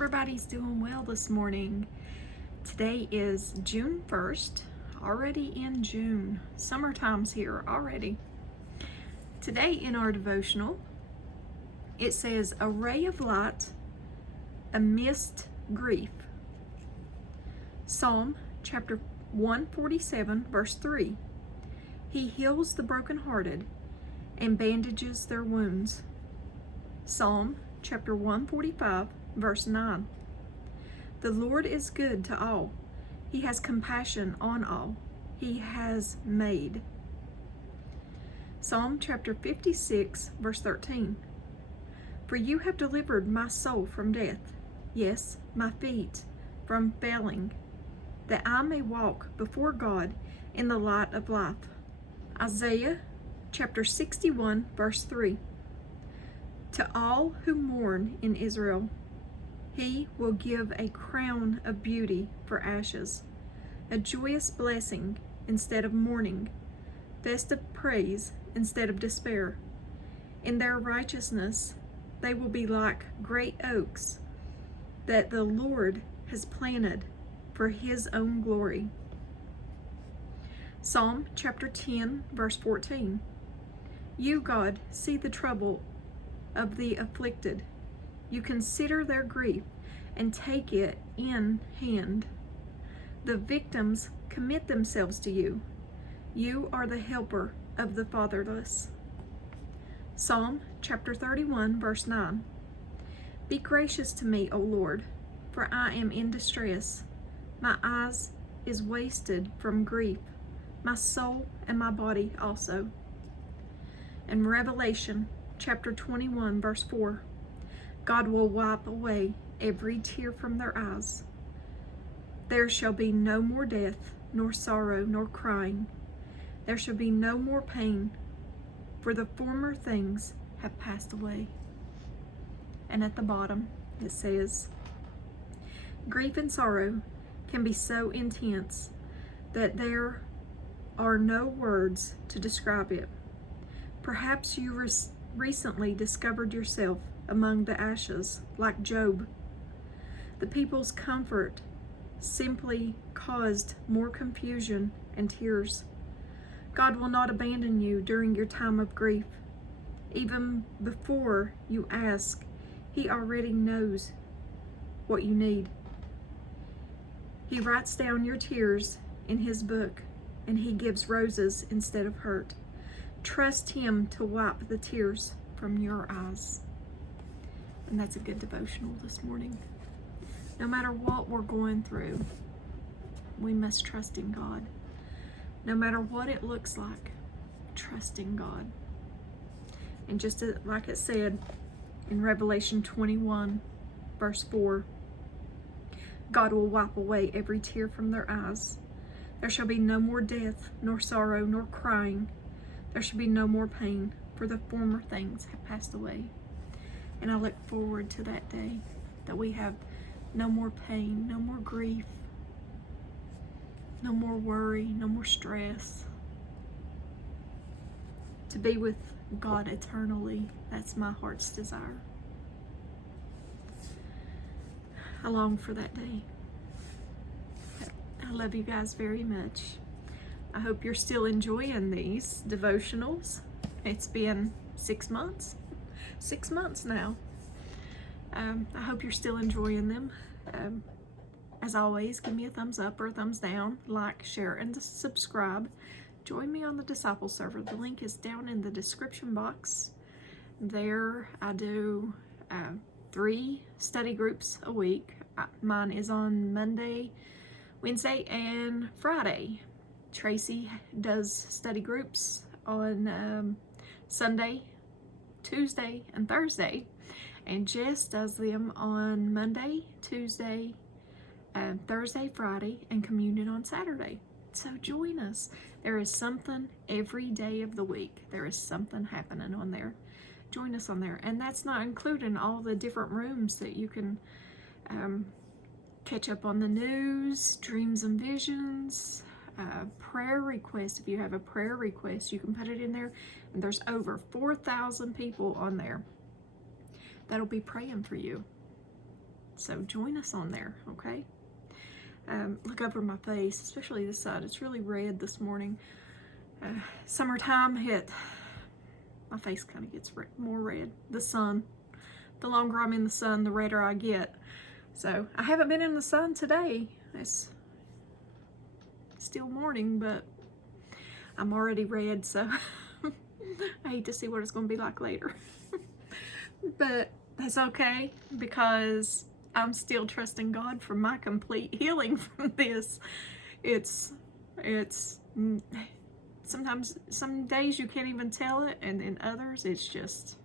everybody's doing well this morning. Today is June 1st, already in June. Summertime's here already. Today in our devotional, it says, "A ray of light amidst grief." Psalm chapter 147, verse 3. He heals the brokenhearted and bandages their wounds. Psalm chapter 145, verse 9. The Lord is good to all. He has compassion on all. He has made. Psalm chapter 56, verse 13. For you have delivered my soul from death, yes, my feet from failing, that I may walk before God in the light of life. Isaiah chapter 61, verse 3. To all who mourn in Israel, he will give a crown of beauty for ashes, a joyous blessing instead of mourning, festive praise instead of despair. In their righteousness, they will be like great oaks that the Lord has planted for his own glory. Psalm chapter 10, verse 14. You, God, see the trouble of the afflicted. You consider their grief and take it in hand. The victims commit themselves to you. You are the helper of the fatherless. Psalm chapter 31, verse 9. Be gracious to me, O Lord, for I am in distress. My eyes is wasted from grief, my soul and my body also. And Revelation chapter 21, verse 4. God will wipe away every tear from their eyes. There shall be no more death, nor sorrow, nor crying. There shall be no more pain, for the former things have passed away. And at the bottom it says, grief and sorrow can be so intense that there are no words to describe it. Perhaps you recently discovered yourself among the ashes, like Job. The people's comfort simply caused more confusion and tears. God will not abandon you during your time of grief. Even before you ask, he already knows what you need. He writes down your tears in his book, and he gives roses instead of hurt. Trust him to wipe the tears from your eyes. And that's a good devotional this morning. No matter what we're going through, we must trust in God. No matter what it looks like, trust in God. And just like it said in Revelation 21, verse 4, God will wipe away every tear from their eyes. There shall be no more death, nor sorrow, nor crying. There shall be no more pain, for the former things have passed away. And I look forward to that day that we have no more pain, no more grief, no more worry, no more stress. To be with God eternally, that's my heart's desire. I long for that day. I love you guys very much. I hope you're still enjoying these devotionals. It's been 6 months. 6 months now. I hope you're still enjoying them. As always, give me a thumbs up or a thumbs down, like, share, and subscribe. Join me on the Disciple server. The link is down in the description box. There I do 3 study groups a week. Mine is on Monday, Wednesday, and Friday. Tracy does study groups on Sunday, Tuesday, and Thursday. And Jess does them on Monday, Tuesday, Thursday, Friday, and communion on Saturday. So join us. There is something every day of the week. There is something happening on there. Join us on there. And that's not including all the different rooms that you can catch up on the news, dreams and visions, prayer requests. If you have a prayer request, you can put it in there. And there's over 4,000 people on there that'll be praying for you. So join us on there, okay? Look over my face, especially this side. It's really red this morning. Summertime hit. My face kind of gets more red. The sun. The longer I'm in the sun, the redder I get. So I haven't been in the sun today. It's still morning, but I'm already red, so I hate to see what it's going to be like later. But that's okay, because I'm still trusting God for my complete healing from this. It's sometimes, some days you can't even tell it, and then others it's just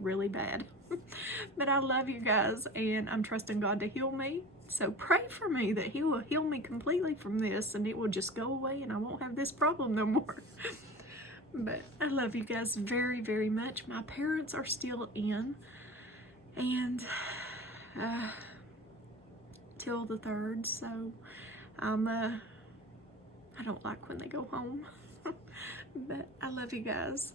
really bad. But I love you guys, and I'm trusting God to heal me. So pray for me that He will heal me completely from this, and it will just go away, and I won't have this problem no more. But I love you guys very, very much. My parents are still in, and till the 3rd, so I don't like when they go home. But I love you guys,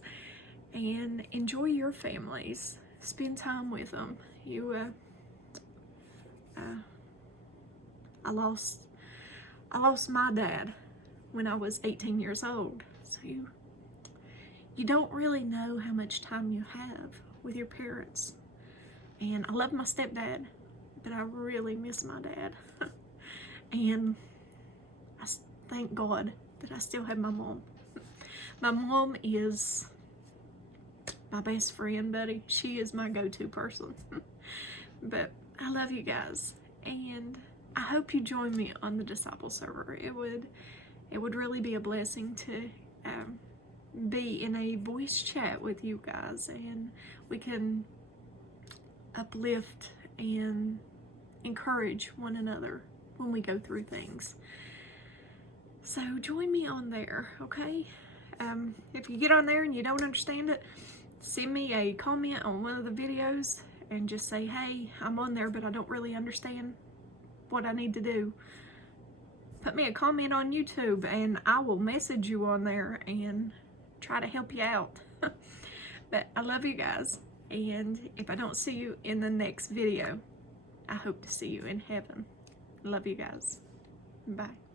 and enjoy your families. Spend time with them. I lost my dad when I was 18 years old, so you don't really know how much time you have with your parents. And I love my stepdad, but I really miss my dad. And I thank God that I still have my mom. My mom is my best friend, buddy. She is my go-to person. But I love you guys, and I hope you join me on the Disciple server. It would really be a blessing to be in a voice chat with you guys, and we can uplift and encourage one another when we go through things. So join me on there, okay? If you get on there and you don't understand it, send me a comment on one of the videos and just say, hey, I'm on there, but I don't really understand what I need to do. Put me a comment on YouTube, and I will message you on there and try to help you out. But I love you guys, and if I don't see you in the next video, I hope to see you in heaven. Love you guys. Bye.